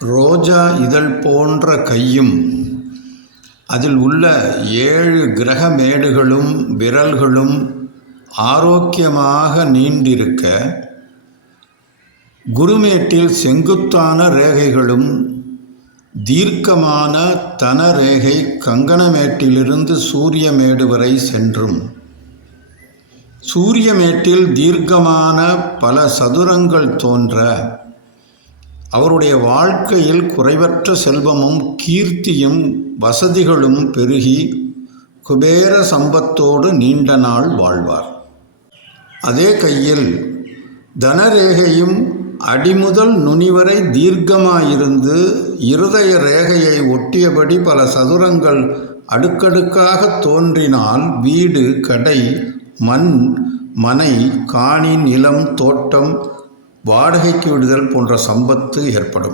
ரோஜா இதழ் போன்ற கையும் அதில் உள்ள 7 கிரகமேடுகளும் விரல்களும் ஆரோக்கியமாக நீண்டிருக்க, குருமேட்டில் செங்குத்தான ரேகைகளும் தீர்க்கமான தனரேகை கங்கணமேட்டிலிருந்து சூரியமேடு வரை சென்றும், சூரியமேட்டில் தீர்க்கமான பல சதுரங்கள் தோன்ற, அவருடைய வாழ்க்கையில் குறைவற்ற செல்வமும் கீர்த்தியும் வசதிகளும் பெருகி குபேர சம்பத்தோடு நீண்ட நாள் வாழ்வார். அதே கையில் தனரேகையும் அடிமுதல் நுனிவரை தீர்க்கமாயிருந்து இருதய ரேகையை ஒட்டியபடி பல சதுரங்கள் அடுக்கடுக்காக தோன்றினால் வீடு, கடை, மண், மனை, காணி, நிலம், தோட்டம், வாடகைக்கு விடுதல் போன்ற சம்பத்து ஏற்படும்.